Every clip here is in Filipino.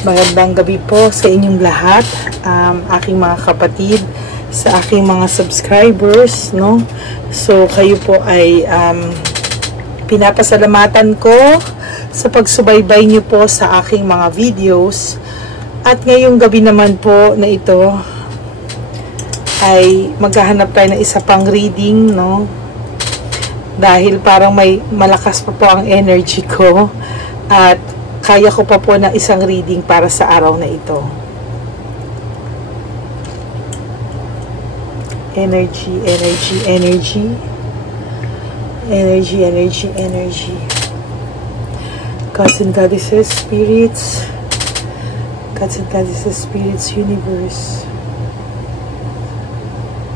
Magandang gabi po sa inyong lahat, aking mga kapatid, sa aking mga subscribers, no? So, kayo po ay pinapasalamatan ko sa pagsubaybay niyo po sa aking mga videos. At ngayong gabi naman po na ito ay maghahanap tayo ng isa pang reading, no? Dahil parang may malakas pa po ang energy ko at kaya ko pa po na isang reading para sa araw na ito. Energy, energy, energy. Energy, energy, energy. Gods and Goddesses, Spirits. Gods and Goddesses, Spirits, Universe.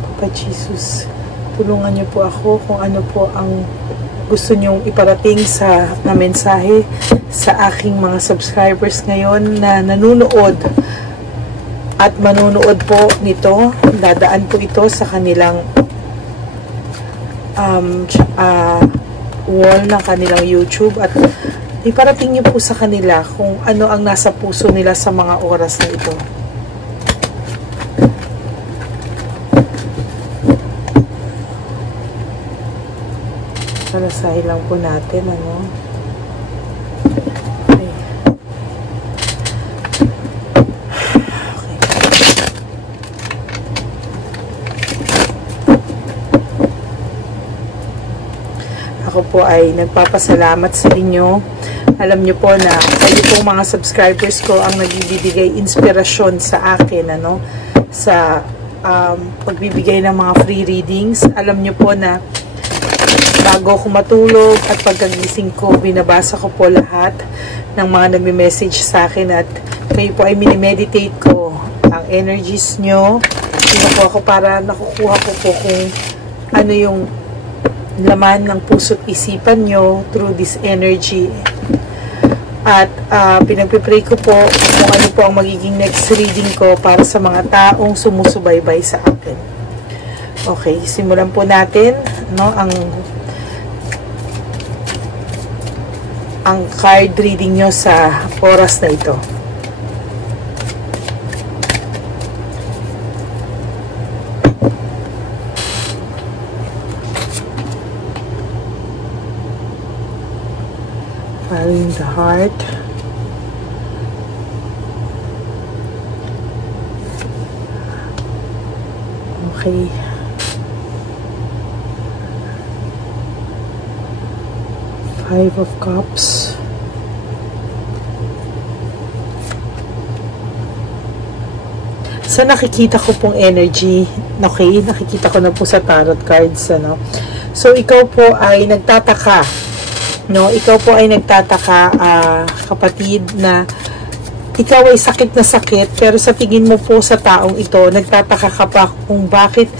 Papa Jesus, tulungan niyo po ako kung ano po ang gusto nyong iparating na mensahe sa aking mga subscribers ngayon na nanonood at manunood po nito. Dadaan po ito sa kanilang wall ng kanilang YouTube at iparating niyo po sa kanila kung ano ang nasa puso nila sa mga oras na ito. Salasahin lang po natin, ano. Okay. Okay. Ako po ay nagpapasalamat sa inyo. Alam niyo po na kayo pong mga subscribers ko ang nagbibigay inspirasyon sa akin, ano, sa pagbibigay ng mga free readings. Alam niyo po na bago ako matulog at pagkagising ko, binabasa ko po lahat ng mga nagme-message sa akin at kayo po ay minimeditate ko ang energies nyo. Sino po ako para nakukuha ko po kung ano yung laman ng puso't isipan nyo through this energy. At pinagpipray ko po kung ano po ang magiging next reading ko para sa mga taong sumusubaybay sa akin. Okay, simulan po natin, no, ang card reading nyo sa oras na ito. Following the heart. Okay. Five of Cups. So, nakikita ko pong energy. Okay, nakikita ko na po sa tarot cards, ano. So, ikaw po ay nagtataka, no? Ikaw po ay nagtataka, kapatid, na ikaw ay sakit na sakit, pero sa tingin mo po sa taong ito, nagtataka ka pa kung bakit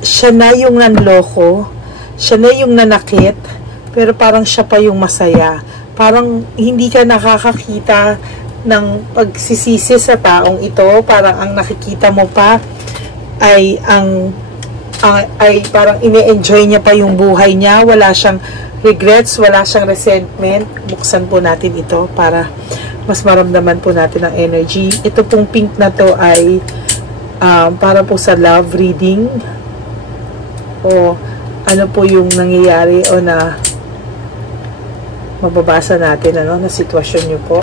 siya na yung nanloko, siya na yung nanakit, pero parang siya pa yung masaya. Parang hindi ka nakakakita ng pagsisisi sa taong ito. Parang ang nakikita mo pa ay parang ine-enjoy niya pa yung buhay niya. Wala siyang regrets, wala siyang resentment. Buksan po natin ito para mas maramdaman po natin ang energy. Ito pong pink na to ay para po sa love reading o ano po yung nangyayari o na mababasa natin, ano, na sitwasyon nyo po.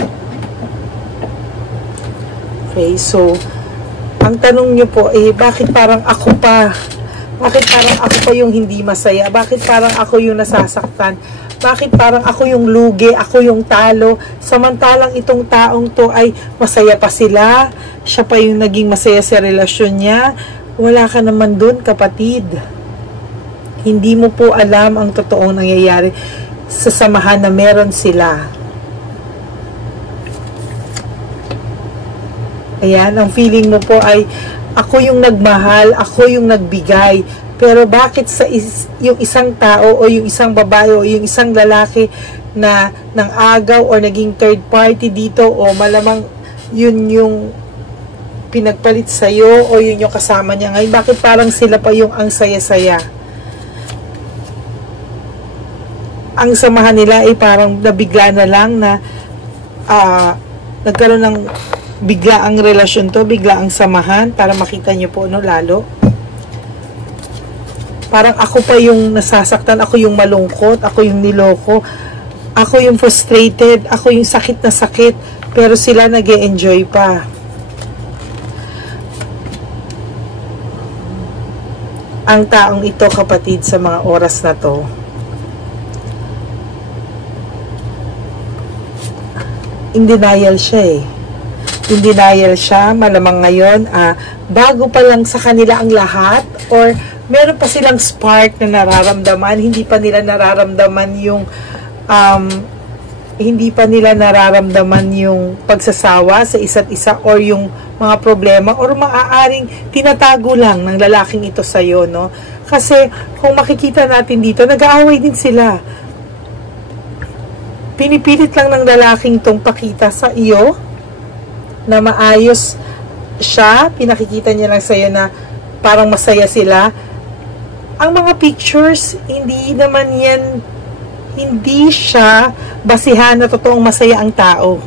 Okay, so ang tanong nyo po bakit parang ako pa? Bakit parang ako pa yung hindi masaya? Bakit parang ako yung nasasaktan? Bakit parang ako yung lugi, ako yung talo? Samantalang itong taong to ay masaya pa sila. Siya pa yung naging masaya sa relasyon niya. Wala ka naman dun, kapatid. Hindi mo po alam ang totoong nangyayari sa samahan na meron sila. Ayan, ang feeling mo po ay ako yung nagmahal, ako yung nagbigay. Pero bakit yung isang tao o yung isang babae o yung isang lalaki na nang agaw o naging third party dito o malamang yun yung pinagpalit sa'yo o yun yung kasama niya ngayon, bakit parang sila pa yung ang saya-saya? Ang samahan nila ay parang nabigla na lang na nagkaroon ng biglaang relasyon to, biglaang samahan, para makita nyo po, no, lalo. Parang ako pa yung nasasaktan, ako yung malungkot, ako yung niloko, ako yung frustrated, ako yung sakit na sakit, pero sila nag-e-enjoy pa. Ang taong ito, kapatid, sa mga oras na to, in denial siya eh. In denial siya, malamang ngayon, bago pa lang sa kanila ang lahat, or meron pa silang spark na nararamdaman, hindi pa nila nararamdaman yung pagsasawa sa isa't isa, or yung mga problema, or maaaring tinatago lang ng lalaking ito sa'yo, no? Kasi kung makikita natin dito, nag-aaway din sila. Pinipilit lang ng lalaking tong pakita sa iyo na maayos siya, pinakikita niya lang sa'yo na parang masaya sila. Ang mga pictures, hindi siya basihan na totoong masaya ang tao.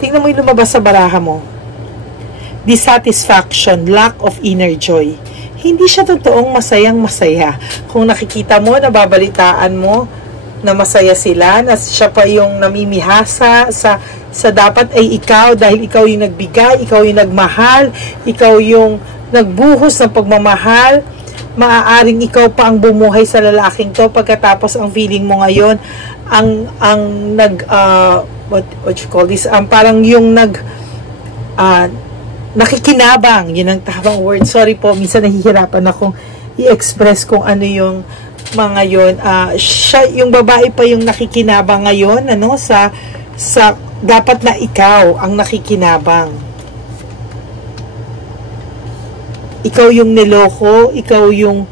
Tingnan mo yung lumabas sa baraha mo. Dissatisfaction, lack of inner joy. Hindi siya totoong masayang-masaya. Kung nakikita mo, nababalitaan mo na masaya sila, na siya pa yung namimihasa sa dapat ay ikaw, dahil ikaw yung nagbigay, ikaw yung nagmahal, ikaw yung nagbuhos ng pagmamahal. Maaaring ikaw pa ang bumuhay sa lalaking to, pagkatapos ang feeling mo ngayon what you call this, parang yung nakikinabang, yun ang tamang word. Sorry po, minsan nahihirapan akong i-express kung ano yung mga yun. Siya, yung babae pa yung nakikinabang ngayon, ano, sa dapat na ikaw ang nakikinabang. Ikaw yung niloko, ikaw yung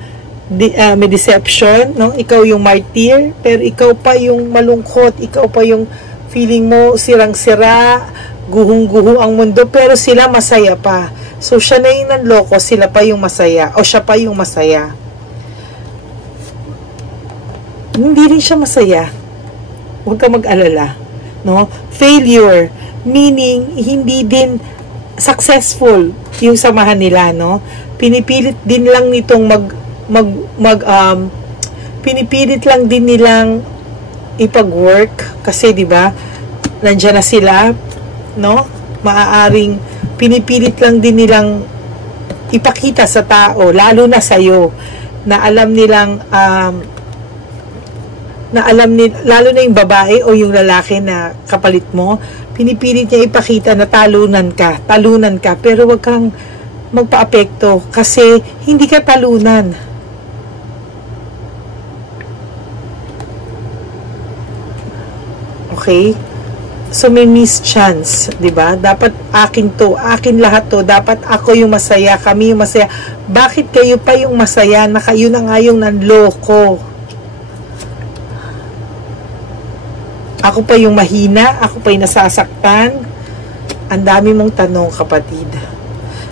may deception, no? Ikaw yung martyr, pero ikaw pa yung malungkot, ikaw pa yung feeling mo sirang-sira, guhong-guho ang mundo, pero sila masaya pa. So, siya na yung nanloko, sila pa yung masaya, o siya pa yung masaya. Hindi rin siya masaya. Huwag ka mag-alala, no? Failure, meaning hindi din successful yung samahan nila, no? Pinipilit din lang nitong pinipilit lang din nilang ipag-work kasi 'di ba? Nandiyan na sila, no? Maaaring pinipilit lang din nilang ipakita sa tao, lalo na sa iyo, na alam nilang lalo na yung babae o yung lalaki na kapalit mo, pinipilit niya ipakita na talunan ka, pero wag kang magpa-apekto kasi hindi ka talunan. Okay? So may mischance, 'di ba? Dapat akin to, akin lahat to, dapat ako yung masaya, kami yung masaya. Bakit kayo pa yung masaya na kayo na nga yung nanloko? Ako pa yung mahina, ako pa yung nasasaktan. Ang dami mong tanong, kapatid.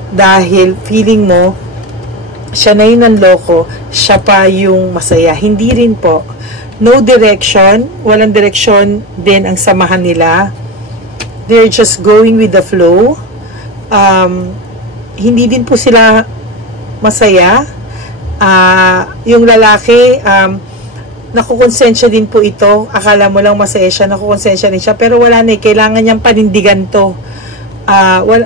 Dahil feeling mo, siya na yung nanloko, siya pa yung masaya. Hindi rin po. No direction, walang direksyon din ang samahan nila. They're just going with the flow. Hindi din po sila masaya. Yung lalaki, nakukonsensya din po ito. Akala mo lang masaya siya, nakukonsensya din siya, pero wala na, kailangan niyang panindigan to.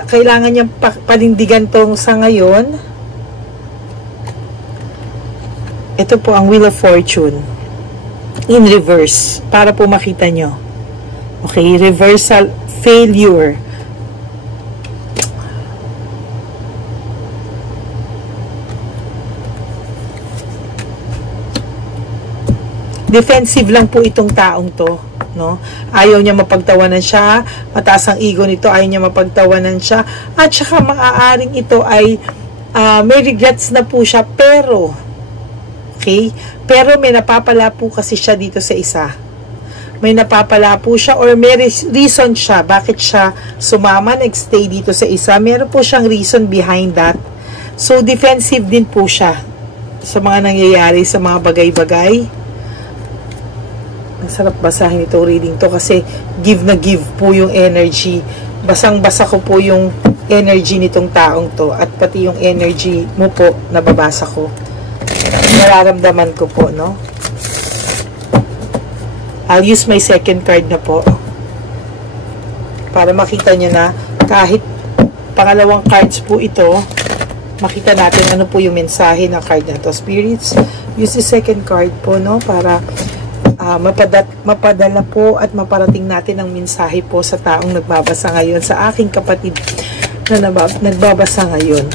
Kailangan niyang panindigan tong sa ngayon. Ito po ang Wheel of Fortune in reverse, para po makita nyo. Okay, reversal, failure. Defensive lang po itong taong to, no? Ayaw niya mapagtawanan siya, mataas ang ego nito, ayaw niya mapagtawanan siya, at saka maaaring ito ay may regrets na po siya, pero okay, pero may napapala po kasi siya dito sa isa. May napapala po siya, or may reason siya bakit siya sumama, nagstay dito sa isa. Meron po siyang reason behind that. So defensive din po siya sa mga nangyayari, sa mga bagay-bagay. Ang sarap basahin itong reading to kasi give na give po yung energy. Basang-basa ko po yung energy nitong taong to at pati yung energy mo po nababasa ko. Nararamdaman ko po, no? I'll use my second card na po para makita nyo na kahit pangalawang cards po ito, makita natin ano po yung mensahe ng card na to. Spirits, use the second card po, no? Para mapadala po at maparating natin ang mensahe po sa taong nagbabasa ngayon, sa aking kapatid na nagbabasa ngayon.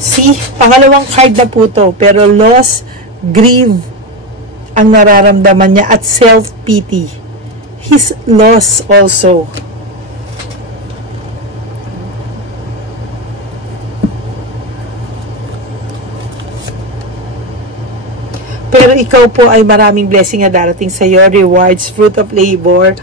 See, pangalawang card na po to, pero loss, grief ang nararamdaman niya at self-pity. His loss also. Pero ikaw po ay maraming blessing na darating sa iyo, rewards, fruit of labor.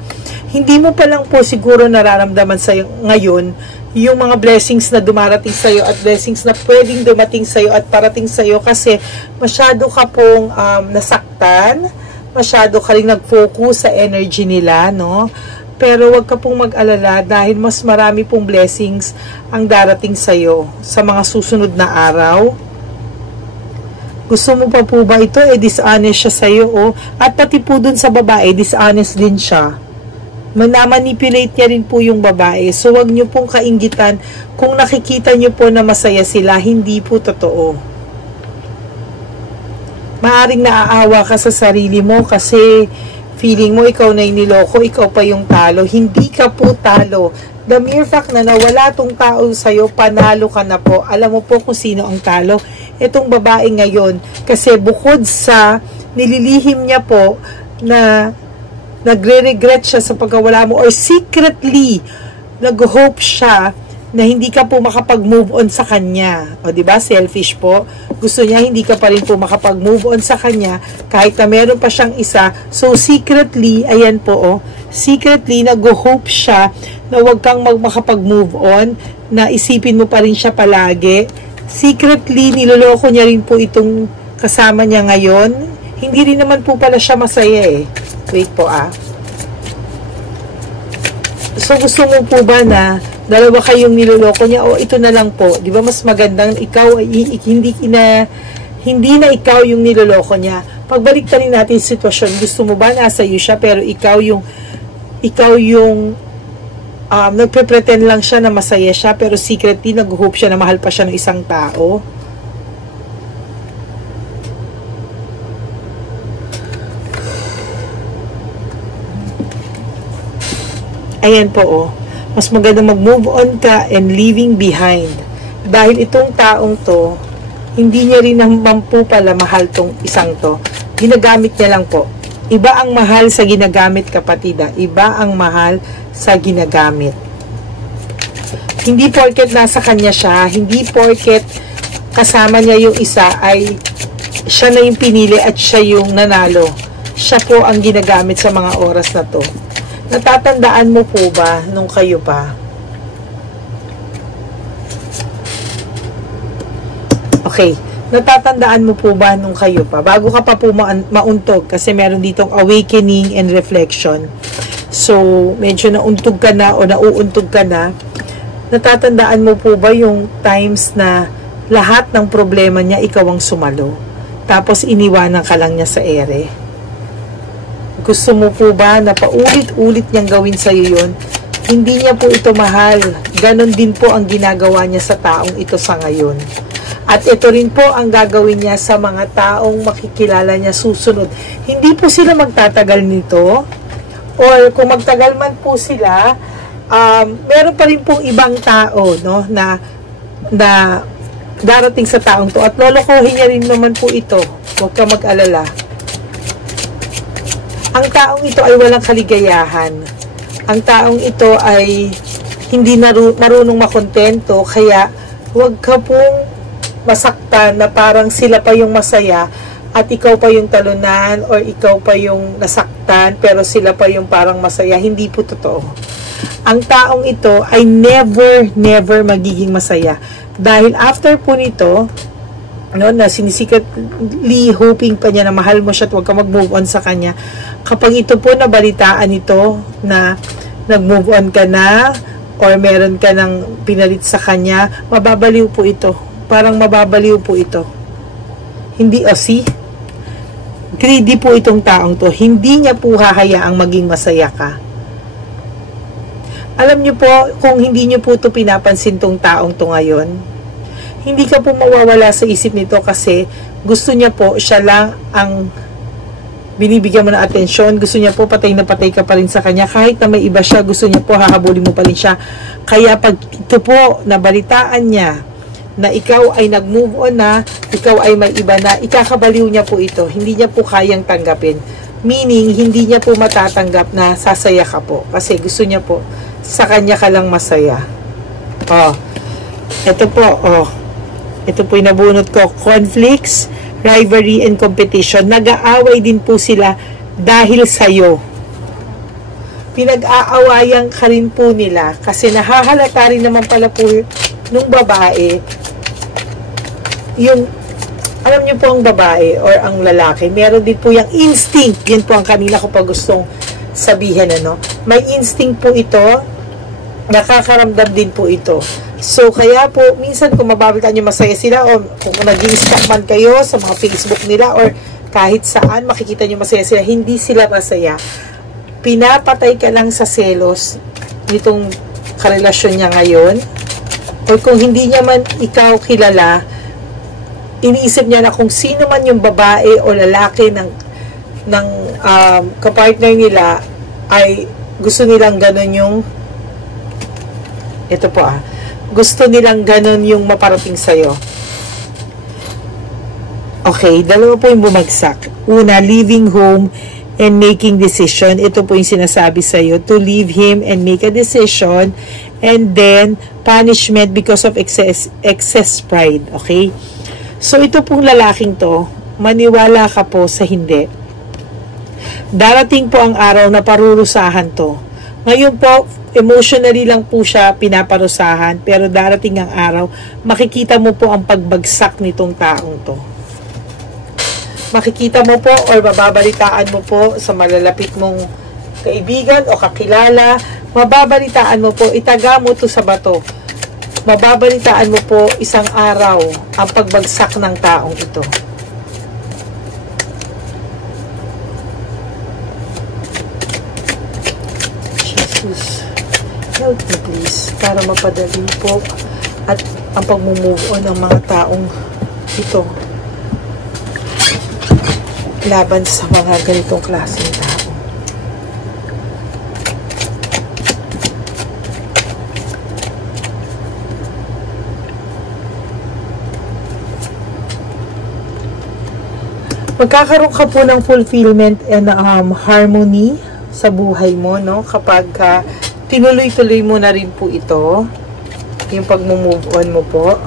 Hindi mo pa lang po siguro nararamdaman sa iyo ngayon yung mga blessings na dumarating sa iyo at blessings na pwedeng dumating sa iyo at parating sa iyo kasi masyado ka pong nasaktan, masyado ka ring nag-focus sa energy nila, no? Pero wag ka pong mag-alala dahil mas marami pong blessings ang darating sa iyo sa mga susunod na araw. Gusto mo pa po ba ito? Dishonest siya sa iyo, oh. At pati po dun sa babae, dishonest din siya. Manamanipulate niya rin po yung babae. So, wag niyo pong kainggitan kung nakikita niyo po na masaya sila, hindi po totoo. Maaring naaawa ka sa sarili mo kasi feeling mo ikaw na yung niloko, ikaw pa yung talo. Hindi ka po talo. The mere fact na nawala tong tao sa'yo, panalo ka na po. Alam mo po kung sino ang talo. Itong babae ngayon. Kasi bukod sa nililihim niya po na nagre-regret siya sa pagkawala mo or secretly nag-hope siya na hindi ka po makapag-move on sa kanya. O diba? Selfish po. Gusto niya hindi ka pa rin po makapag-move on sa kanya kahit na meron pa siyang isa. So secretly, ayan po oh, secretly nag-hope siya na wag kang makapag-move on, na isipin mo pa rin siya palagi. Secretly, niloloko niya rin po itong kasama niya ngayon. Hindi rin naman po pala siya masaya eh. Wait po So, gusto mo po ba na dalawa kayong niloloko niya o ito na lang po? Di ba mas magandang ikaw ay hindi na ikaw yung niloloko niya. Pagbalik rin natin yung sitwasyon, gusto mo ba nasa iyo siya pero ikaw yung nagpe-pretend lang siya na masaya siya pero secretly nag-hope siya na mahal pa siya ng isang tao? Ayan po oh. Mas maganda mag-move on ka and leaving behind. Dahil itong taong to, hindi niya rin naman po pala mahal tong isang to. Ginagamit niya lang po. Iba ang mahal sa ginagamit, kapatida. Iba ang mahal sa ginagamit. Hindi porket nasa kanya siya, hindi porket kasama niya yung isa ay siya na yung pinili at siya yung nanalo. Siya po ang ginagamit sa mga oras na to. Natatandaan mo po ba nung kayo pa? Okay. Natatandaan mo po ba nung kayo pa? Bago ka pa po mauntog kasi meron ditong awakening and reflection. So, medyo nauntog ka na o nauuntog ka na. Natatandaan mo po ba yung times na lahat ng problema niya ikaw ang sumalo? Tapos iniwanan ka lang niya sa ere? Gusto mo po ba na paulit-ulit niyang gawin sa'yo yun? Hindi niya po ito mahal. Ganon din po ang ginagawa niya sa taong ito sa ngayon. At ito rin po ang gagawin niya sa mga taong makikilala niya susunod. Hindi po sila magtatagal nito. Or kung magtagal man po sila, meron pa rin pong ibang tao, no, na darating sa taong to. At lolokohin niya rin naman po ito. Huwag ka mag-alala. Ang taong ito ay walang kaligayahan. Ang taong ito ay hindi marunong makontento, kaya huwag ka pong masaktan na parang sila pa yung masaya at ikaw pa yung talunan or ikaw pa yung nasaktan pero sila pa yung parang masaya. Hindi po totoo. ang taong ito ay never magiging masaya. Dahil after po nito, no, na sinisikatly hoping pa niya na mahal mo siya at huwag ka mag-move on sa kanya. Kapag ito po nabalitaan ito na nag-move on ka na or meron ka ng pinalit sa kanya, mababaliw po ito. Parang mababaliw po ito. Hindi, see? Greedy po itong taong to. Hindi niya po hahayaang maging masaya ka. Alam niyo po, kung hindi niyo po ito pinapansin tong taong to ngayon, hindi ka po mawawala sa isip nito kasi gusto niya po, siya lang ang binibigyan mo ng atensyon. Gusto niya po patay na patay ka pa rin sa kanya. Kahit na may iba siya, gusto niya po hahabulin mo pa rin siya. Kaya pag ito po, nabalitaan niya na ikaw ay nag-move on na, ikaw ay may iba na, ikakabaliw niya po ito. Hindi niya po kayang tanggapin. Meaning, hindi niya po matatanggap na sasaya ka po. Kasi gusto niya po, sa kanya ka lang masaya. Ito po, ito po yung nabunot ko. Conflicts, rivalry, and competition. Nag-aaway din po sila dahil sa'yo. Pinag-aawayan ka rin po nila kasi nahahalata rin naman pala po nung babae, yung, alam niyo po ang babae or ang lalaki, meron din po yung instinct. Yan po ang kanina ko pa gustong sabihin, ano? May instinct po ito, nakakaramdam din po ito. So, kaya po, minsan kung mababalita nyo masaya sila o kung nag-i-stalk man kayo sa mga Facebook nila or kahit saan, makikita nyo masaya sila, hindi sila masaya. Pinapatay ka lang sa selos nitong karelasyon niya ngayon. O kung hindi niya man ikaw kilala, iniisip niya na kung sino man yung babae o lalaki ng kapartner nila ay gusto nilang ganun yung ito po gusto nilang ganun yung maparating sa'yo. Okay, dalawa po yung bumagsak. Una, leaving home and making decision. Ito po yung sinasabi sa'yo, to leave him and make a decision. And then, punishment because of excess pride. Okay? So, ito pong lalaking to, maniwala ka po sa hindi. Darating po ang araw na parurusahan to. Ngayon po, emotionally lang po siya pinaparusahan, pero darating ang araw, makikita mo po ang pagbagsak nitong taong to. Makikita mo po or mababalitaan mo po sa malalapit mong kaibigan o kakilala, mababalitaan mo po, itaga mo to sa bato. Mababalitaan mo po isang araw ang pagbagsak ng taong ito. Jesus, help me please, para mapadali po at ang pag-move on ng mga taong ito laban sa mga ganitong klaseng tao. Magkakaroon ka po ng fulfillment and harmony sa buhay mo, no? Kapag tinuloy-tuloy mo na rin po ito, yung pag-move on mo po.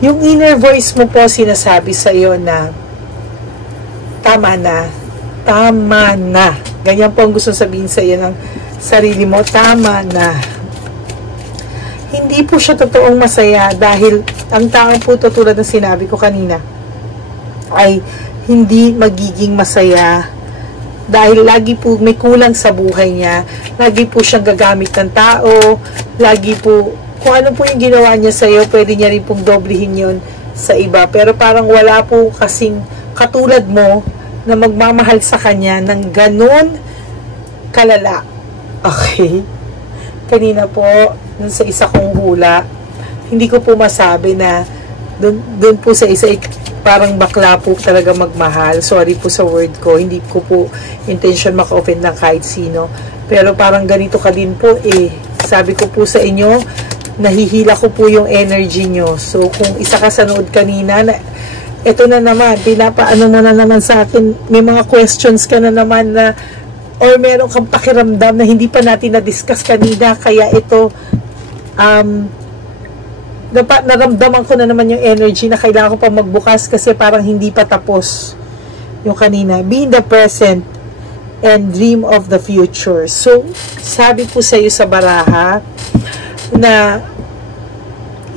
Yung inner voice mo po sinasabi sa iyo na tama na, tama na. Ganyan po ang gusto sabihin sa iyo ng sarili mo, tama na. Hindi po siya totoong masaya dahil ang taong po tulad ng sinabi ko kanina ay hindi magiging masaya dahil lagi po may kulang sa buhay niya, lagi po siyang gagamit ng tao, lagi po kung ano po yung ginawa niya sa iyo, pwede niya rin pong doblehin yun sa iba, pero parang wala po kasing katulad mo na magmamahal sa kanya ng ganun kalala. Okay, kanina po dun sa isa kong hula, hindi ko po masabi na dun po sa isa parang bakla po talaga magmahal. Sorry po sa word ko. Hindi ko po intention maka-offend ng kahit sino. Pero parang ganito ka din po eh. Sabi ko po sa inyo, nahihila ko po yung energy nyo. So, kung isa ka sa nood kanina, eto na naman, pinapaano mo na naman sa akin, may mga questions ka na naman na, or meron kang pakiramdam na hindi pa natin na-discuss kanina. Kaya ito, naramdaman ko na naman yung energy na kailangan ko pa magbukas kasi parang hindi pa tapos yung kanina. Be in the present and dream of the future. So, sabi po sa iyo sa baraha na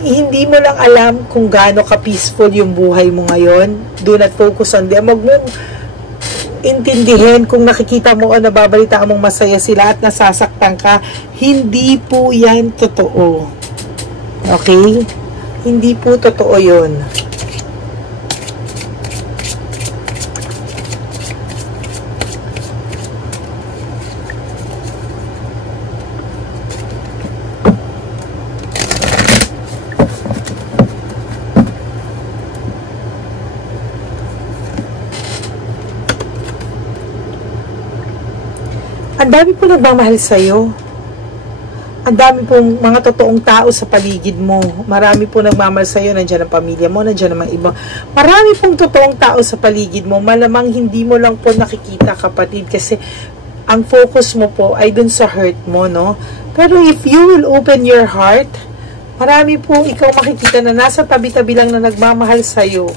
hindi mo lang alam kung gaano ka-peaceful yung buhay mo ngayon. Do not focus on them. Huwag mong intindihin kung nakikita mo o nababalita mong masaya sila at nasasaktan ka. Hindi po yan totoo. Okay? Hindi po totoo yun. Ang dami po nagmamahal sa'yo. Ang dami pong mga totoong tao sa paligid mo. Marami po nagmamahal sa'yo. Nandiyan ang pamilya mo, nandiyan ang mga iba. Marami pong totoong tao sa paligid mo. Malamang hindi mo lang po nakikita, kapatid, kasi ang focus mo po ay dun sa hurt mo, no? Pero if you will open your heart, marami po ikaw makikita na nasa tabi-tabi lang na nagmamahal sa'yo.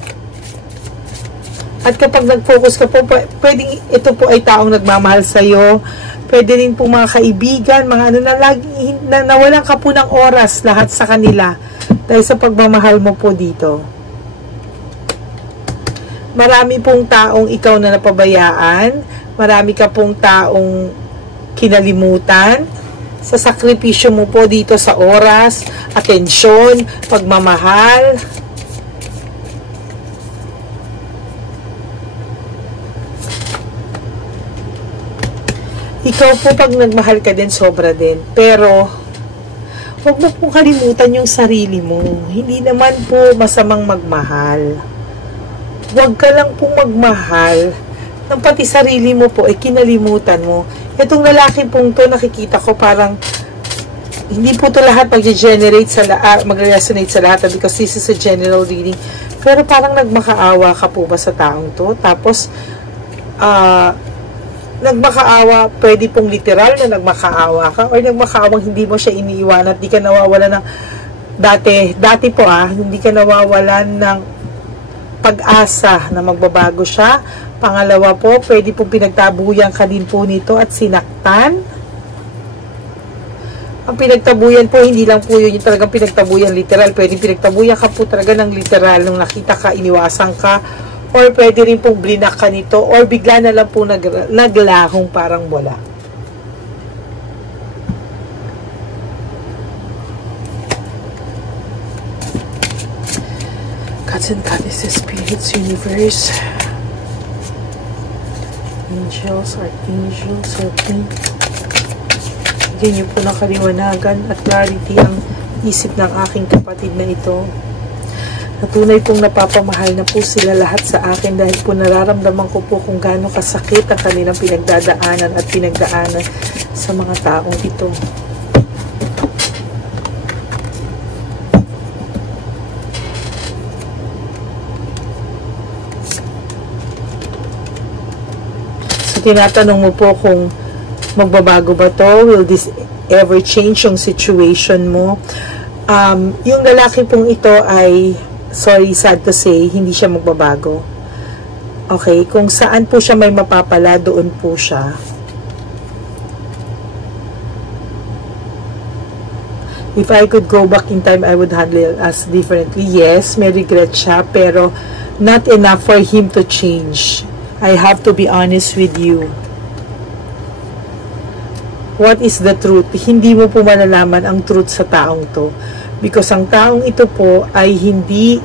At kapag nag-focus ka po, pwedeng ito po ay taong nagmamahal sa'yo. Pwede rin po mga kaibigan, mga ano na lagi, na nawalan ka po ng oras lahat sa kanila dahil sa pagmamahal mo po dito. Marami pong taong ikaw na napabayaan. Marami ka pong taong kinalimutan sa sakripisyo mo po dito sa oras, atensyon, pagmamahal. Ikaw po pag nagmahal ka din, sobra din. Pero, huwag mo pong kalimutan yung sarili mo. Hindi naman po masamang magmahal. Huwag ka lang pong magmahal nang pati sarili mo po, kinalimutan mo. Itong lalaki pong to, nakikita ko parang, hindi po to lahat mag-generate sa mag-resonate sa lahat because this is a general reading. Pero parang nagmakaawa ka po ba sa taong to? Tapos, nagmakaawa, pwede pong literal na nagmakaawa ka or nagmakaawang hindi mo siya iniiwan at di ka nawawalan ng dati po hindi ka nawawalan ng pag-asa na magbabago siya. Pangalawa po, pwede pong pinagtabuyan ka din po nito at sinaktan. Ang pinagtabuyan po, hindi lang po yun yung talagang pinagtabuyan literal. Pwede pinagtabuyan ka po talaga ng literal nung nakita ka, iniwasan ka, or pwede rin pong blinak ka nito, or bigla na lang po naglahong parang wala. Gods and Goddesses, Spirits, Universe, Angels, Archangels, bigyan niyo po ng kaliwanagan at clarity ang isip ng aking kapatid na ito. Natunay pong napapamahal na po sila lahat sa akin dahil po nararamdaman ko po kung gaano kasakit ang kanilang pinagdadaanan at pinagdaanan sa mga taong ito. So, tinatanong mo po kung magbabago ba to? Will this ever change yung situation mo? Yung lalaki pong ito ay, sorry, sad to say, hindi siya magbabago. Okay, kung saan po siya may mapapala, doon po siya. If I could go back in time, I would handle us differently. Yes, may regret siya, pero not enough for him to change. I have to be honest with you. What is the truth? Hindi mo po malalaman ang truth sa taong to. Because ang taong ito po ay hindi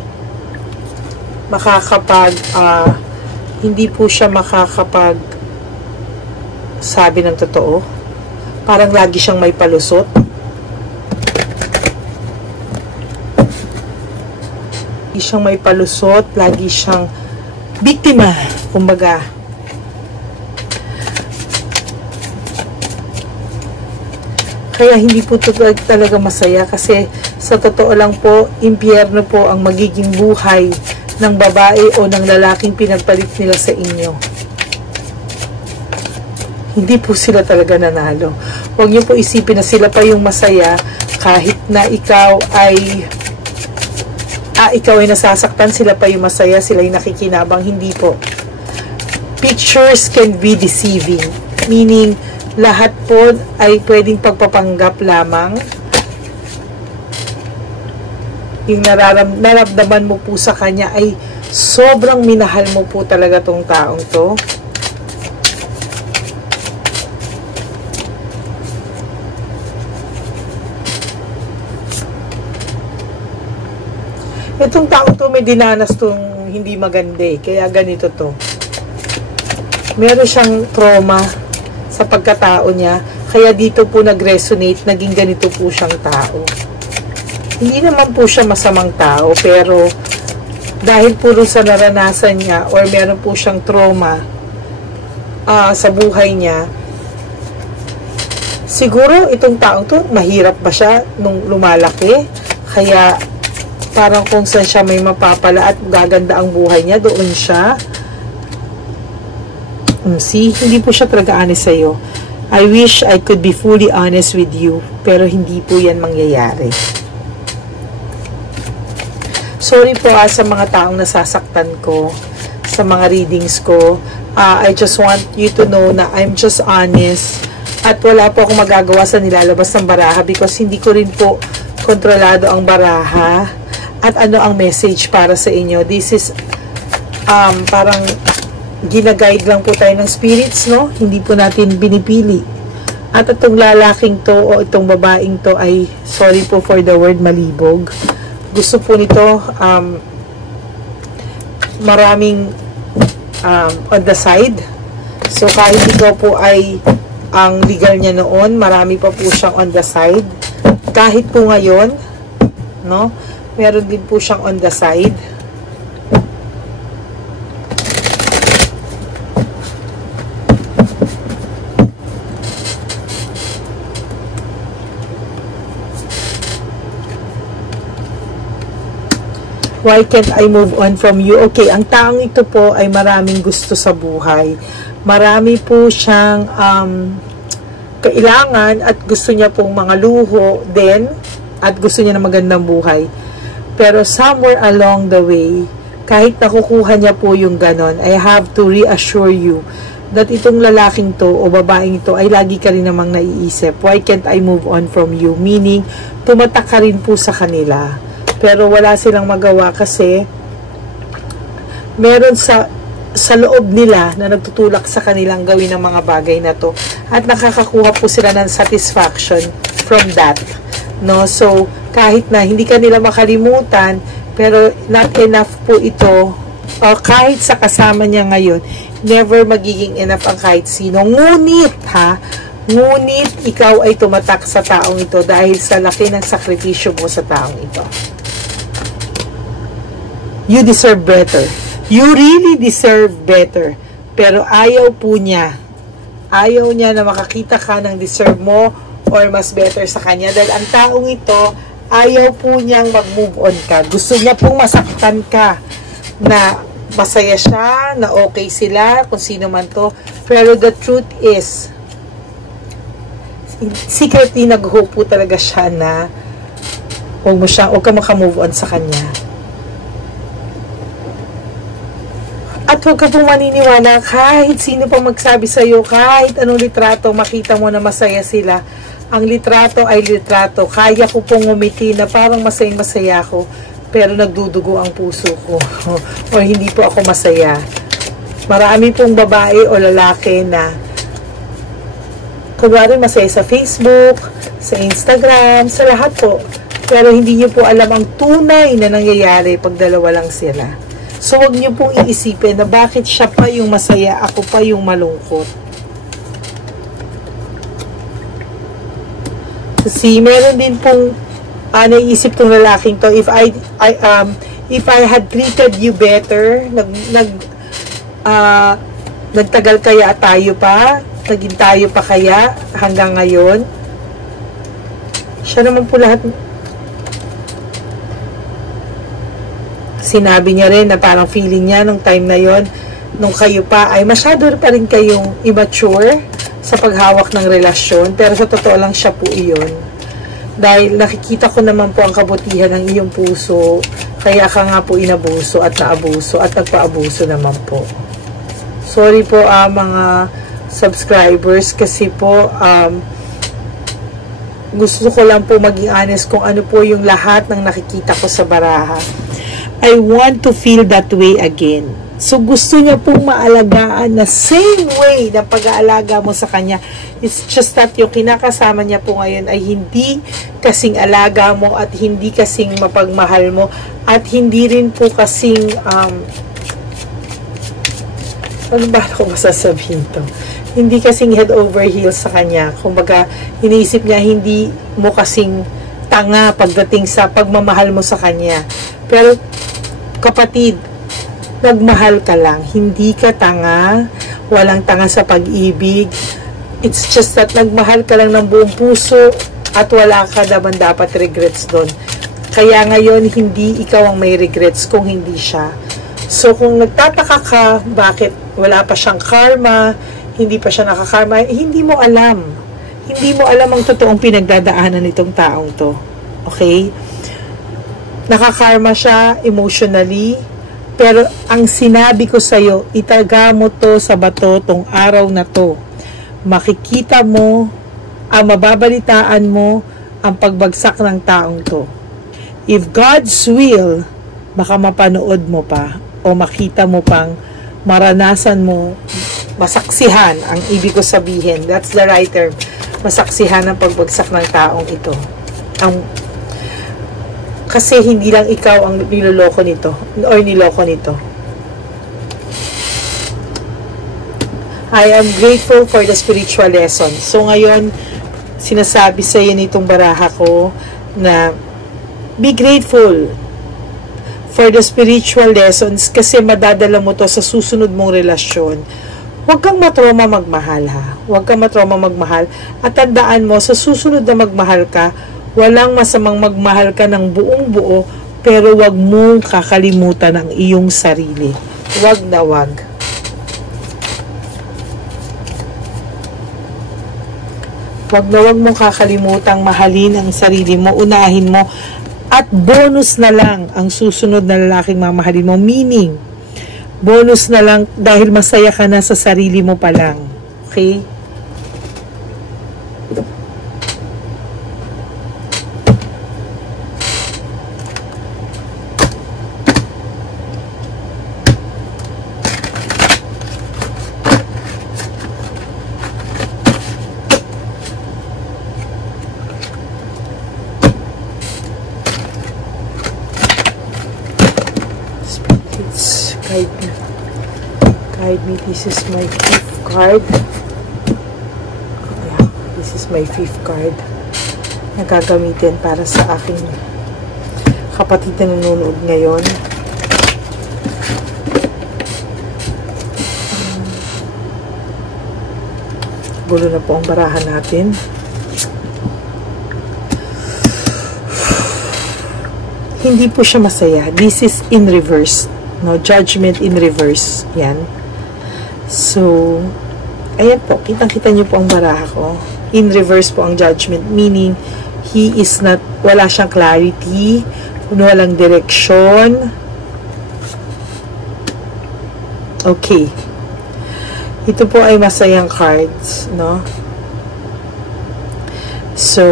hindi po siya makakapag sabi ng totoo. Parang lagi siyang may palusot. Lagi siyang may palusot, lagi siyang biktima, kumbaga. Kaya hindi po talaga masaya kasi sa totoo lang po, impyerno po ang magiging buhay ng babae o ng lalaking pinagpalit nila sa inyo. Hindi po sila talaga nanalo. Huwag niyo po isipin na sila pa yung masaya kahit na ikaw ay nasasaktan, sila pa yung masaya, sila yung nakikinabang. Hindi po. Pictures can be deceiving. Meaning, lahat po ay pwedeng pagpapanggap lamang. Yung nararamdaman mo po sa kanya ay sobrang minahal mo po talaga tong taong to. Itong tao to may dinanas tong hindi maganda eh. Kaya ganito to. Meron siyang trauma sa pagkatao niya. Kaya dito po nag-resonate. Naging ganito po siyang tao. Hindi naman po siya masamang tao. Pero dahil puro sa naranasan niya or meron po siyang trauma sa buhay niya, siguro itong taong to, mahirap ba siya nung lumalaki? Kaya parang kung saan siya may mapapala at gaganda ang buhay niya, doon siya. See, hindi po siya talaga honest sa'yo. I wish I could be fully honest with you, pero hindi po yan mangyayari. Sorry po sa mga taong nasasaktan ko, sa mga readings ko. I just want you to know na I'm just honest at wala po akong magagawa sa nilalabas ng baraha because hindi ko rin po kontrolado ang baraha. At ano ang message para sa inyo. This is parang ginaguide lang po tayo ng spirits, no? Hindi po natin binipili. At itong lalaking to o itong babaeng to ay, sorry po for the word, malibog. Gusto po nito maraming on the side. So kahit ito po ay ang legal niya noon, marami pa po siyang on the side. Kahit po ngayon, no? Meron din po siyang on the side. Why can't I move on from you? Okay, ang taong ito po ay maraming gusto sa buhay. Marami po siyang kailangan at gusto niya pong mga luho din at gusto niya ng magandang buhay. Pero somewhere along the way, kahit nakukuha niya po yung ganon, I have to reassure you that itong lalaking to o babaeng ito ay lagi ka rin namang naiisip. Why can't I move on from you? Meaning, tumatak ka rin po sa kanila. Pero wala silang magawa kasi meron sa loob nila na nagtutulak sa kanilang gawin ng mga bagay na to. At nakakakuha po sila ng satisfaction from that. No? So, kahit na hindi ka nila makalimutan, pero not enough po ito, o kahit sa kasama niya ngayon, never magiging enough ang kahit sino. Ngunit, ikaw ay tumatak sa taong ito dahil sa laki ng sakripisyo mo sa taong ito. You deserve better. You really deserve better. Pero ayaw po niya. Ayaw niya na makakita ka ng deserve mo or mas better sa kanya. Dahil ang taong ito, ayaw po niyang mag-move on ka. Gusto niya pong masaktan ka na masaya siya, na okay sila, kung sino man to. Pero the truth is, secretly nag-hope po talaga siya na huwag ka maka-move on sa kanya. At huwag ka pong maniniwala kahit sino pa magsabi sa'yo, kahit anong litrato, makita mo na masaya sila. Ang litrato ay litrato. Kaya ko pong umiti na parang masayang-masaya ako, pero nagdudugo ang puso ko. O hindi po ako masaya. Marami pong babae o lalaki na kunwari masaya sa Facebook, sa Instagram, sa lahat po. Pero hindi nyo po alam ang tunay na nangyayari pag dalawa lang sila. So, huwag nyo pong iisipin na bakit siya pa yung masaya, ako pa yung malungkot. Kasi, meron din pong naiisip tong lalaking to, if I had treated you better, nagtagal kaya tayo pa, naging tayo pa kaya hanggang ngayon. Siya naman po lahat. Sinabi niya rin na parang feeling niya nung time na yon, nung kayo pa ay masyado pa rin kayong immature sa paghawak ng relasyon, pero sa totoo lang siya po iyon. Dahil nakikita ko naman po ang kabutihan ng iyong puso, kaya ka nga po inabuso at naabuso at nagpaabuso naman po. Sorry po mga subscribers kasi po gusto ko lang po maging honest kung ano po yung lahat ng nakikita ko sa baraha. I want to feel that way again. So gusto niya pong maalagaan na same way na pag-aalaga mo sa kanya. It's just that yung kinakasama niya po ngayon ay hindi kasing alaga mo at hindi kasing mapagmahal mo at hindi rin po kasing ano ba ako masasabihin to? Hindi kasing head over heels sa kanya. Kumbaga, iniisip niya hindi mo kasing tanga pagdating sa pagmamahal mo sa kanya. Pero, kapatid, nagmahal ka lang. Hindi ka tanga. Walang tanga sa pag-ibig. It's just that nagmahal ka lang ng buong puso at wala ka naman dapat regrets doon. Kaya ngayon, hindi ikaw ang may regrets kung hindi siya. So, kung nagtataka ka, bakit wala pa siyang karma, hindi pa siya nakakarma, hindi mo alam. Hindi mo alam ang totoong pinagdadaanan nitong taong to. Okay? Nakakarma siya emotionally, pero ang sinabi ko sa'yo, itaga mo to sa bato tong araw na to. Makikita mo, mababalitaan mo ang pagbagsak ng taong to. If God's will, baka mapanood mo pa o makita mo pang maranasan mo, masaksihan ang ibig ko sabihin. That's the right term. Masaksihan ang pagbagsak ng taong ito. Kasi hindi lang ikaw ang niloloko nito or niloko nito. I am grateful for the spiritual lesson. So ngayon, sinasabi sa iyo nitong baraha ko na be grateful for the spiritual lessons kasi madadala mo to sa susunod mong relasyon. Huwag kang matroma magmahal ha. Huwag kang matroma magmahal. At tandaan mo, sa susunod na magmahal ka, walang masamang magmahal ka ng buong buo, pero huwag mong kakalimutan ang iyong sarili. Huwag na huwag. Huwag na huwag mong kakalimutan mahalin ang sarili mo, unahin mo, at bonus na lang ang susunod na lalaking mamahalin mo. Meaning, bonus na lang dahil masaya ka na sa sarili mo pa lang. Okay? Guide me. This is my 5th card. Yeah, this is my 5th card na gagamitin para sa aking kapatid na nanonood ngayon. Gulo na po ang barahan natin. Hindi po siya masaya. This is in reverse. No, judgment in reverse. Yan. So, ayan po. Kitang-kita niyo po ang baraha ko. In reverse po ang judgment. Meaning, he is not, wala siyang clarity, walang direksyon. Okay. Ito po ay masayang cards, no? So,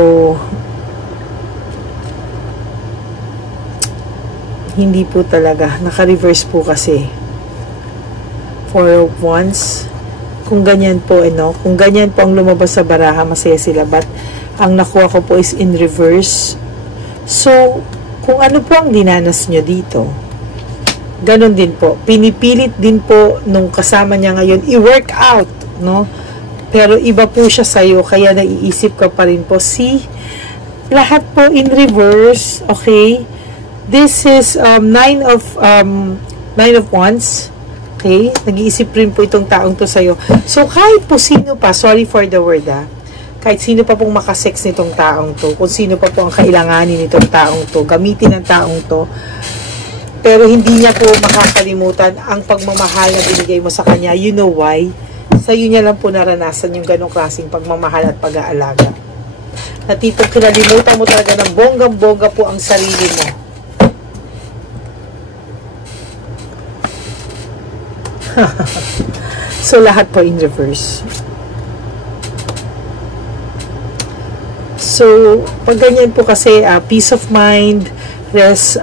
hindi po talaga. Naka-reverse po kasi. 4 of Wands. Kung ganyan po, kung ganyan po ang lumabas sa baraha, masaya sila. But, ang nakuha ko po is in reverse. So, kung ano po ang dinanas nyo dito, ganon din po. Pinipilit din po nung kasama niya ngayon, i-work out, no? Pero iba po siya sa'yo, kaya naiisip ka pa rin po. See? Lahat po in reverse, okay? This is 9 of Wands. Okay? Nag-iisip rin po itong taong to sa'yo. So, kahit po sino pa, sorry for the word kahit sino pa pong makasex nitong taong to, kung sino pa po ang kailanganin nitong taong to, gamitin ng taong to, pero hindi niya po makakalimutan ang pagmamahal na binigay mo sa kanya. You know why? Sa'yo niya lang po naranasan yung ganong klaseng pagmamahal at pag-aalaga. Na tipong kinalimutan mo talaga ng bonggang-bongga po ang sarili mo. So, lahat po in reverse. So, pag ganyan po kasi, peace of mind, rest,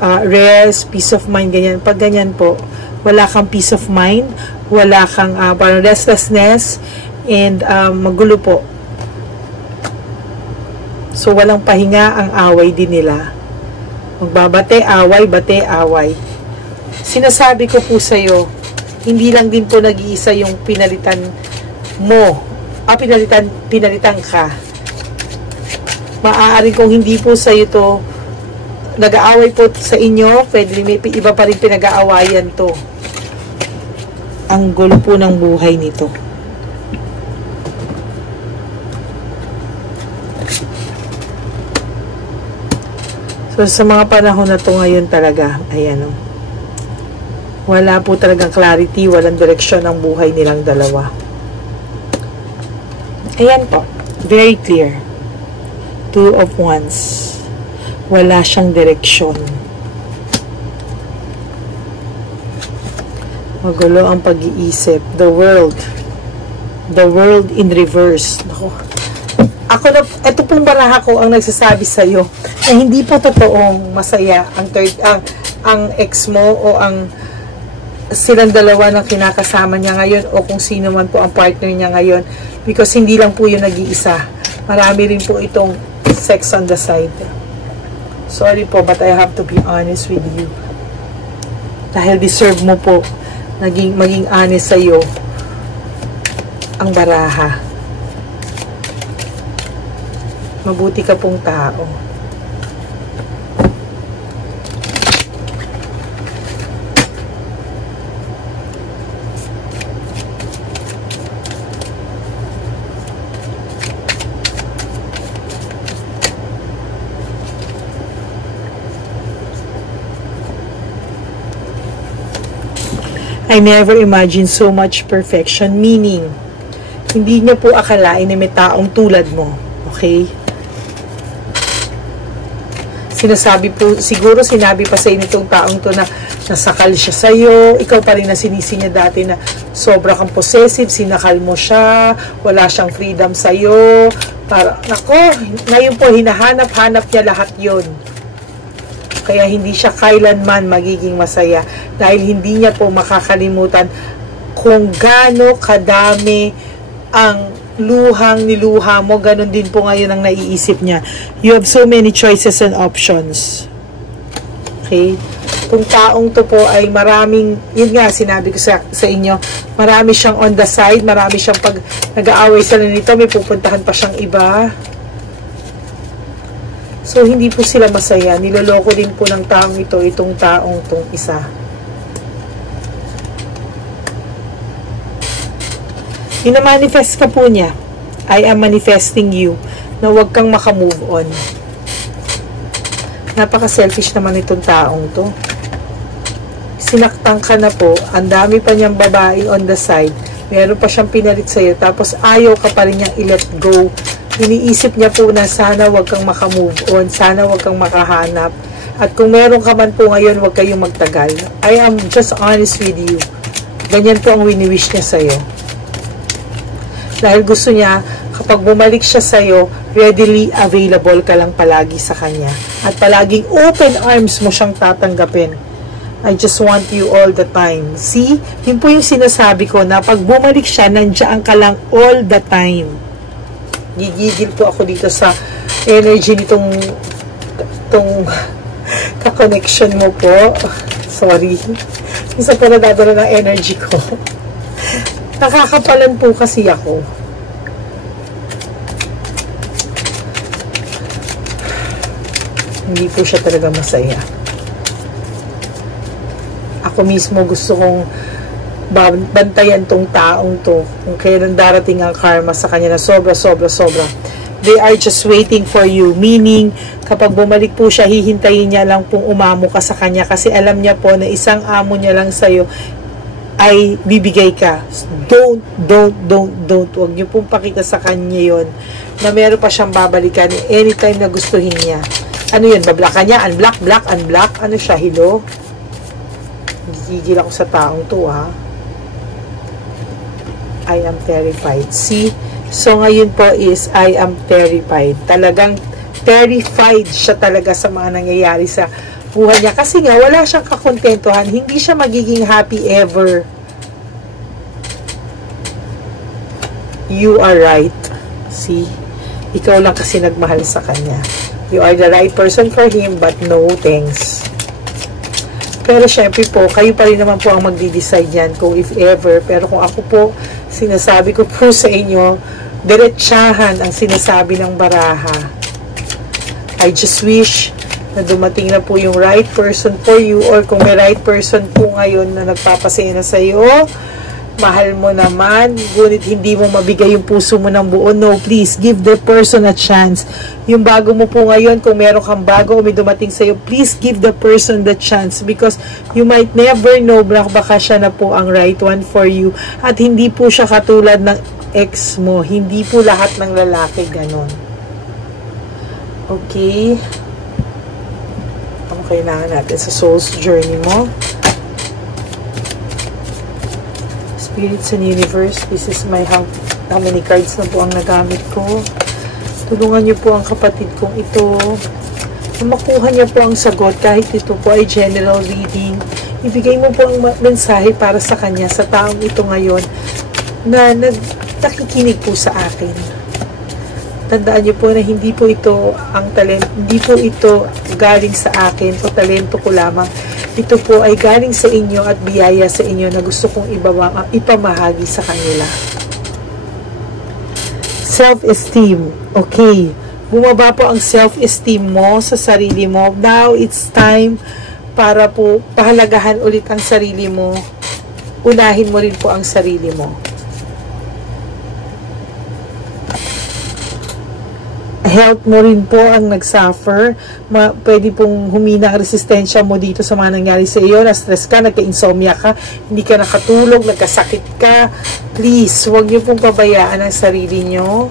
peace of mind, ganyan. Pag ganyan po, wala kang peace of mind, wala kang parang restlessness, and magulo po. So, walang pahinga ang away din nila. Magbabate, away, bate, away. Sinasabi ko po sa'yo, hindi lang din po nag-iisa yung pinalitan mo. Pinalitan ka. Maaaring kung hindi po sa'yo to, nag-aaway po sa inyo, pwede may iba pa rin pinag-aawayan to. Ang gulo po ng buhay nito. So, sa mga panahon na to ngayon talaga, ayan o. Wala po talagang clarity, walang direksyon ang buhay nilang dalawa. Ayan po. Very clear. Two of Wands. Wala siyang direksyon. Magulo ang pag-iisip. The world. The world in reverse. Ako na, ito pong baraha ko ang nagsasabi sa'yo na hindi po totoong masaya ang ex mo o ang silang dalawa na kinakasama niya ngayon o kung sino man po ang partner niya ngayon, because hindi lang po yung nag-iisa. Marami rin po itong sex on the side. Sorry po, but I have to be honest with you. Dahil deserve mo po maging honest sa'yo ang baraha. Mabuti ka pong tao. I never imagined so much perfection, meaning, hindi niyo po akalain na may taong tulad mo. Okay? Sinasabi po, siguro sinabi pa sa inyo itong taong to na nasakal siya sa'yo, ikaw pa rin na sinisi niya dati na sobra kang possessive, sinakal mo siya, wala siyang freedom sa'yo, para, nako, ngayon po, hinahanap-hanap niya lahat yon. Kaya hindi siya kailanman magiging masaya dahil hindi niya po makakalimutan kung gaano kadami ang luhang niluha mo. Ganon din po ngayon ang naiisip niya. You have so many choices and options. Okay? Kung taong to po ay maraming, yun nga sinabi ko sa inyo, marami siyang on the side, marami siyang pag nag-aaway sila nito, may pupuntahan pa siyang iba. So, hindi po sila masaya. Niloloko din po ng taong ito, itong taong itong isa. Ina-manifest ka po niya. I am manifesting you na huwag kang makamove on. Napaka-selfish naman itong taong to. Sinaktan ka na po. Ang dami pa niyang babae on the side. Meron pa siyang pinalit sa'yo. Tapos ayaw ka pa rin niyang i-let go. Iniisip niya po na sana wag kang makamove on, sana wag kang makahanap. At kung meron ka man po ngayon, wag kayong magtagal. I am just honest with you. Ganyan po ang wini-wish niya sa'yo. Dahil gusto niya, kapag bumalik siya sa'yo, readily available ka lang palagi sa kanya. At palaging open arms mo siyang tatanggapin. I just want you all the time. See? Yun po yung sinasabi ko na pag bumalik siya, nandiyan ka lang all the time. Gigigil po ako dito sa energy nitong ka-connection mo po. Sorry. Isa pa nadadala ng energy ko. Nakakapalan po kasi ako. Hindi po siya talaga masaya. Ako mismo gusto kong bantayan tong taong to kung kailan darating ang karma sa kanya na sobra. They are just waiting for you, meaning kapag bumalik po siya, hihintayin niya lang pong umamo ka sa kanya kasi alam niya po na isang amo niya lang sa'yo ay bibigay ka. Don't huwag niyo pong pakita sa kanya yon na meron pa siyang babalikan anytime na gustuhin niya. Ano yun, bablock niya, unblock, ano siya, hilo? Gigigil ako sa taong to, ha? I am terrified. See? So, ngayon po is, I am terrified. Talagang terrified siya talaga sa mga nangyayari sa buhay niya. Kasi nga, wala siyang kakontentuhan. Hindi siya magiging happy ever. You are right. See? Ikaw lang kasi nagmahal sa kanya. You are the right person for him, but no thanks. Pero syempre po, kayo pa rin naman po ang magdi-decide yan kung if ever. Pero kung ako po, sinasabi ko po sa inyo, diretsahan ang sinasabi ng baraha. I just wish na dumating na po yung right person for you, or kung may right person po ngayon na nagpapasaya na sa iyo, mahal mo naman, ngunit hindi mo mabigay yung puso mo ng buo. No, please, give the person a chance. Yung bago mo po ngayon, kung meron kang bago o may dumating sa'yo, please give the person the chance, because you might never know, baka siya na po ang right one for you. At hindi po siya katulad ng ex mo. Hindi po lahat ng lalaki ganon. Okay? Ang kailangan natin sa soul's journey mo. Spirits and universe, this is my how many cards na po ang nagamit ko. Tulungan niyo po ang kapatid kong ito na makuha niya po ang sagot, kahit ito po ay general reading. Ibigay mo po ang mensahe para sa kanya, sa taong ito ngayon na nakikinig po sa akin. Tandaan niyo po na hindi po ito ang talent, hindi po ito galing sa akin o talento ko lamang. Ito po ay galing sa inyo at biyaya sa inyo na gusto kong ipamahagi sa kanila. Self-esteem. Okay. Bumaba po ang self-esteem mo sa sarili mo. Now, it's time para po pahalagahan ulit ang sarili mo. Unahin mo rin po ang sarili mo. Health mo rin po ang nagsuffer. Pwede pong humina ang resistensya mo dito sa mga nangyari sa iyo. Na-stress ka, nagka-insomnia ka, hindi ka nakatulog, nagkasakit ka. Please, huwag niyo pong pabayaan ang sarili niyo.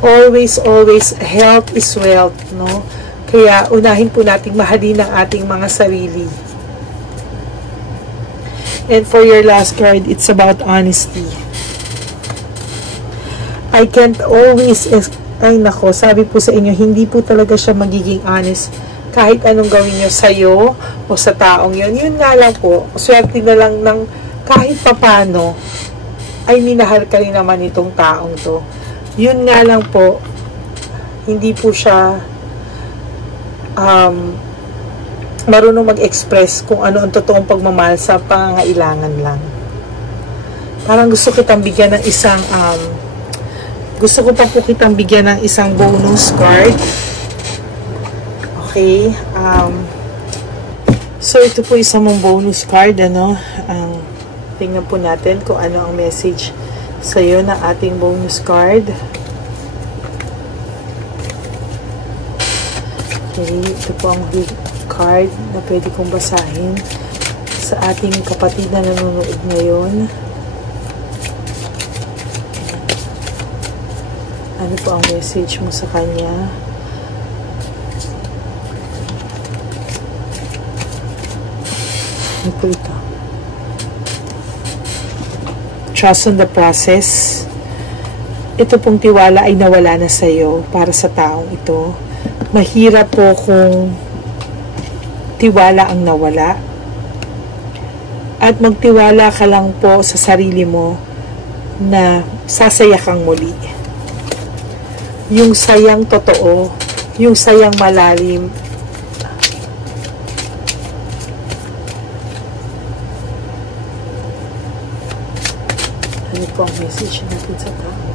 Always, always, health is wealth, no? Kaya, unahin po nating mahalin ang ating mga sarili. And for your last card, it's about honesty. I can't always, ay nako, sabi po sa inyo, hindi po talaga siya magiging honest kahit anong gawin nyo sa'yo o sa taong yun. Yun nga lang po, swerte na lang ng kahit papano ay minahal ka rin naman itong taong to. Yun nga lang po, hindi po siya marunong mag-express kung ano ang totoong pagmamahal sa pangangailangan lang. Parang gusto kitang bigyan ng isang gusto ko pa po kitang bigyan ng isang bonus card. Okay. So, ito po isang mong bonus card. Tingnan po natin kung ano ang message sa'yo na ating bonus card. Okay. Ito po ang big card na pwede kong basahin sa ating kapatid na nanonood ngayon. Ano po ang message mo sa kanya? Ano po ito? Trust on the process. Ito pong tiwala ay nawala na sa iyo para sa taong ito. Mahirap po kung tiwala ang nawala. At magtiwala ka lang po sa sarili mo na sasaya kang muli. Yung sayang totoo, yung sayang malalim. Ano po ang message natin sa tao?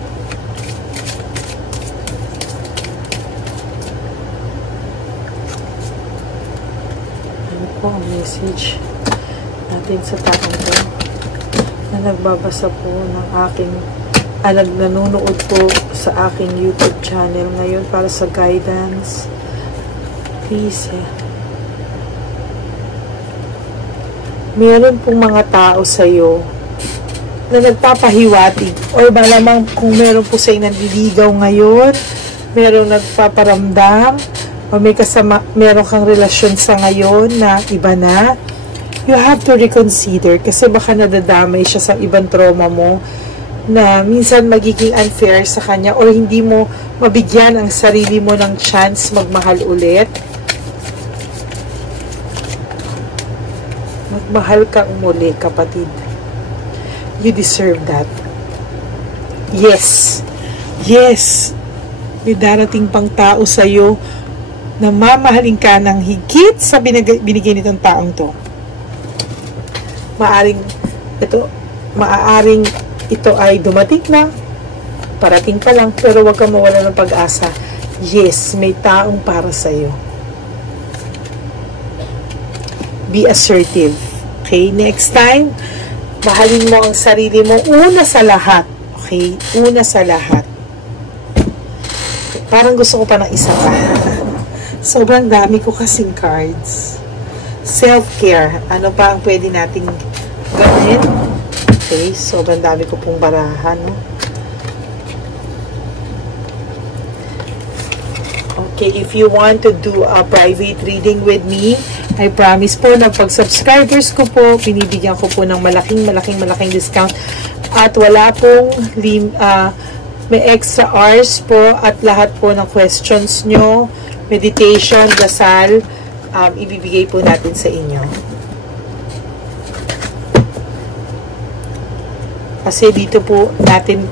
Ano po ang message natin sa tao to na nagbabasa po ng aking nanonood po sa aking YouTube channel ngayon para sa guidance. Please, meron pong mga tao sa'yo na nagpapahiwatig or malamang kung meron po sa'yo nandiligaw ngayon, meron nagpaparamdam o meron kang relasyon sa ngayon na iba na, you have to reconsider kasi baka nadadamay siya sa ibang trauma mo. na minsan magiging unfair sa kanya or hindi mo mabigyan ang sarili mo ng chance magmahal ulit. Magmahal kang muli, kapatid. You deserve that. Yes. Yes. May darating pang tao sa'yo na mamahalin ka ng higit sa binigay nitong taong to. Maaring ito ay dumating na, parating pa lang, pero huwag kang mawala ng pag-asa. Yes, may taong para sa'yo. Be assertive. Okay, next time, mahalin mo ang sarili mo una sa lahat. Okay, una sa lahat. Parang gusto ko pa ng isa pa. Sobrang dami ko kasing cards. Self-care. Ano pa ang pwede nating gawin? Okay, sobrang dami ko pong barahan. No? Okay, if you want to do a private reading with me, I promise po na pag subscribers ko po, binibigyan ko po ng malaking discount. At wala pong may extra hours po at lahat po ng questions nyo, meditation, dasal, ibibigay po natin sa inyo. Kasi dito po natin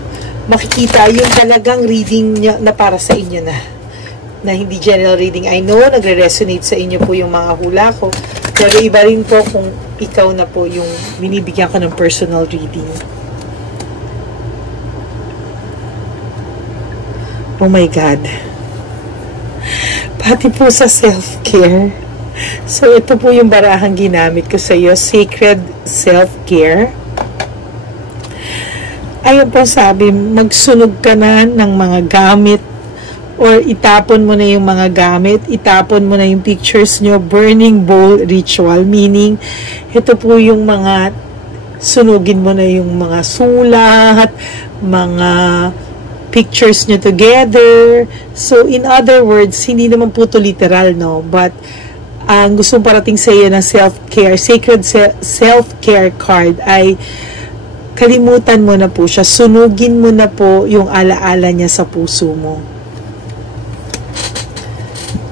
makikita yung talagang reading na para sa inyo na hindi general reading. I know, nagre-resonate sa inyo po yung mga hula ko. Pero iba rin po kung ikaw na po yung binibigyan ko ng personal reading. Oh my God. Pati po sa self-care. So, ito po yung barahang ginamit ko sa iyo. Sacred Self-Care. Ayun po sabi, magsunog ka na ng mga gamit or itapon mo na yung mga gamit, itapon mo na yung pictures nyo, burning bowl ritual, meaning, ito po yung mga, sunugin mo na yung mga sulat, mga pictures nyo together. So, in other words, hindi naman po to literal, no? But, ang gustong parating sa iyo ng self-care, sacred self-care card ay kalimutan mo na po siya. Sunugin mo na po yung alaala niya sa puso mo.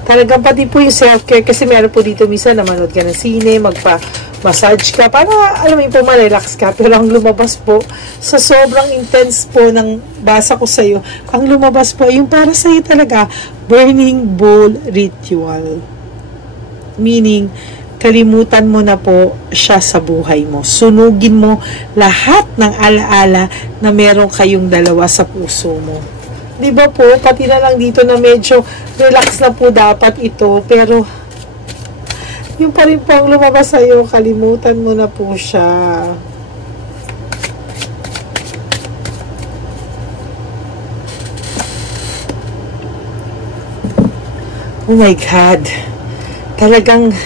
Talagang pati po yung self-care, kasi meron po dito minsan na manood ka ng sine, magpa-massage ka, para alam mo yung relax ka. Pero ang lumabas po, sa sobrang intense po ng basa ko sa'yo, ang lumabas po yung para sa'yo talaga, burning bowl ritual. Meaning, kalimutan mo na po siya sa buhay mo. Sunugin mo lahat ng alaala na meron kayong dalawa sa puso mo. Diba po, pati na lang dito na medyo relax na po dapat ito, pero yung pa rin po ang lumabas sa'yo, kalimutan mo na po siya. Oh my God. Talagang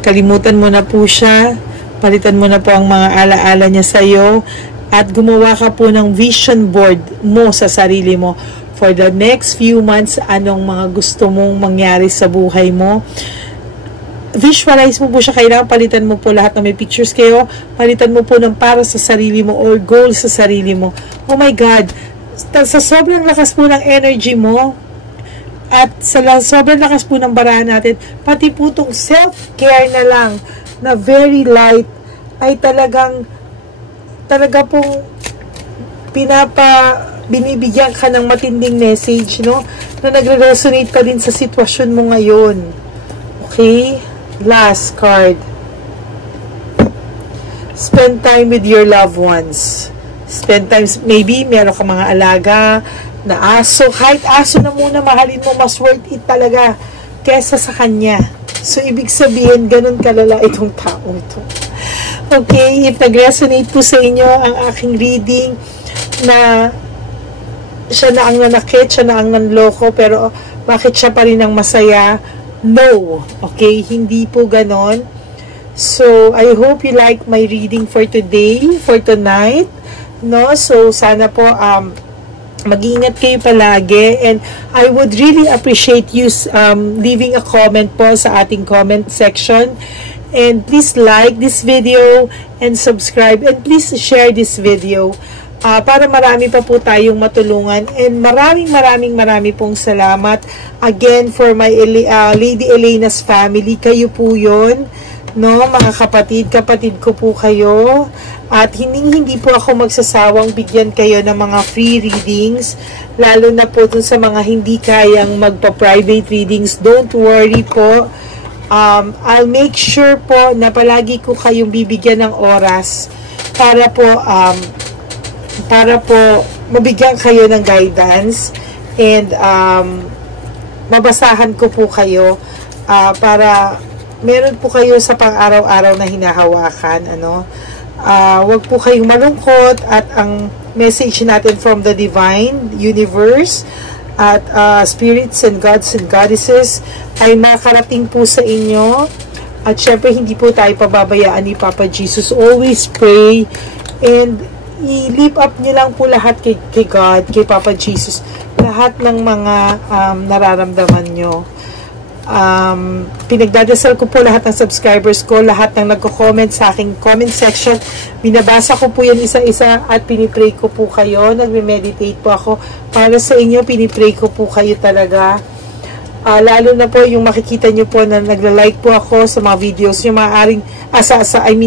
kalimutan mo na po siya, palitan mo na po ang mga alaala niya sa iyo, at gumawa ka po ng vision board mo sa sarili mo for the next few months, anong mga gusto mong mangyari sa buhay mo. Visualize mo po siya, kailangan palitan mo po lahat na may pictures kayo, palitan mo po ng para sa sarili mo or goal sa sarili mo. Oh my God, sa sobrang lakas po ng energy mo, at sa sobrang lakas po ng barahan natin, pati po itong self-care na lang, na very light, ay talaga pong binibigyan ka ng matinding message, no? Na nagre-resonate ka din sa sitwasyon mo ngayon. Okay? Last card. Spend time with your loved ones. Spend time, maybe meron ka mga alaga, na aso, kahit aso na muna, mahalin mo, mas worth it talaga kesa sa kanya. So, ibig sabihin, ganun kalala itong taong ito. Okay, if nag-resonate po sa inyo ang aking reading na siya na ang nanakit, siya na ang nanloko, pero bakit siya pa rin ang masaya? No. Okay, hindi po ganon. So, I hope you like my reading for today, for tonight. No? So, sana po, mag-iingat kayo palagi, and I would really appreciate you leaving a comment po sa ating comment section, And please like this video and subscribe, and please share this video para marami pa po tayong matulungan. And marami pong salamat again for my Lady Elena's family. Kayo po yun, no, mga kapatid ko po kayo. At hindi po ako magsasawang bigyan kayo ng mga free readings, lalo na po dun sa mga hindi kayang magpa-private readings. Don't worry po. I'll make sure po na palagi ko kayong bibigyan ng oras para po mabigyan kayo ng guidance, and mabasahan ko po kayo para meron po kayo sa pang-araw-araw na hinahawakan, ano. Wag po kayong malungkot, at ang message natin from the divine universe at spirits and gods and goddesses ay makarating po sa inyo. At syempre hindi po tayo pababayaan ni Papa Jesus. Always pray, and i-lift up nyo lang po lahat kay God, kay Papa Jesus, lahat ng mga nararamdaman nyo. Pinagdadasal ko po lahat ng subscribers ko, lahat ng nagko-comment sa aking comment section. Binabasa ko po yan isa-isa, at pinipray ko po kayo. Nagme-meditate po ako para sa inyo. Pinipray ko po kayo talaga. Lalo na po yung makikita nyo po na nagla-like po ako sa mga videos nyo, maaaring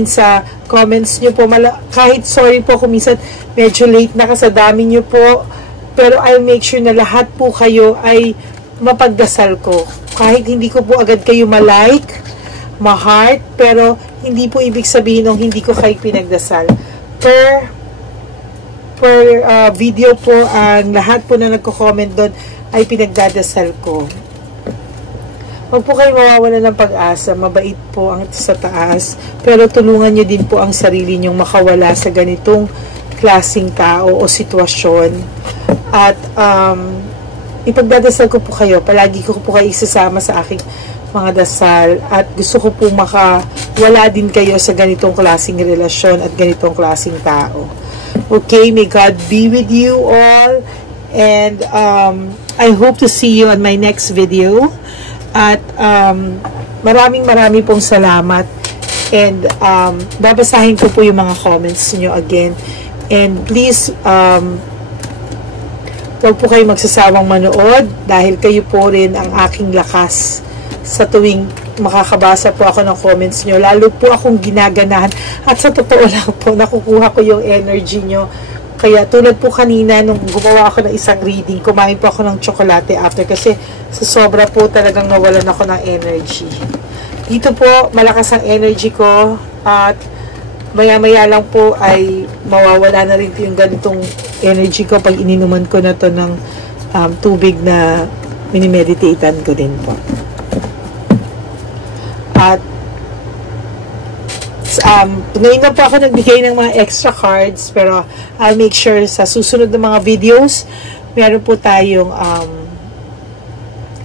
sa comments nyo po. Kahit sorry po kung minsan medyo late na sa dami nyo po, pero I'll make sure na lahat po kayo ay mapagdasal ko. Kahit hindi ko po agad kayo ma-like, ma-heart, pero hindi po ibig sabihin nung hindi ko kayo pinagdasal. Per video po, ang lahat po na nagko-comment doon ay pinagdadasal ko. Huwag po kayo mawawala ng pag-asa. Mabait po ang sa taas, pero tulungan nyo din po ang sarili nyong makawala sa ganitong klaseng tao o sitwasyon. At ipagdadasal ko po kayo. Palagi ko po kayo isasama sa aking mga dasal, at gusto ko po makawala din kayo sa ganitong klaseng relasyon at ganitong klaseng tao. Okay, may God be with you all, and I hope to see you on my next video. At maraming pong salamat, and babasahin ko po yung mga comments niyo again, and please huwag po kayo magsasawang manood, dahil kayo po rin ang aking lakas sa tuwing makakabasa po ako ng comments nyo. Lalo po akong ginaganahan, at sa totoo lang po nakukuha ko yung energy nyo. Kaya tulad po kanina nung gumawa ako ng isang reading, kumain po ako ng tsokolate after, kasi sa sobra po talagang nawalan ako ng energy. Dito po malakas ang energy ko, at maya-maya lang po ay mawawala na rin po yung ganitong energy ko pag ininuman ko na to ng tubig na minimeditatean ko din po. At ngayon na po ako nagbigay ng mga extra cards, pero I'll make sure sa susunod na mga videos meron po tayong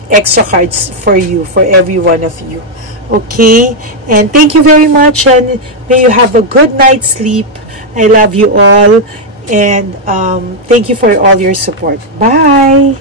extra cards for you, for every one of you. Okay, and thank you very much, and may you have a good night's sleep. I love you all, and thank you for all your support. Bye!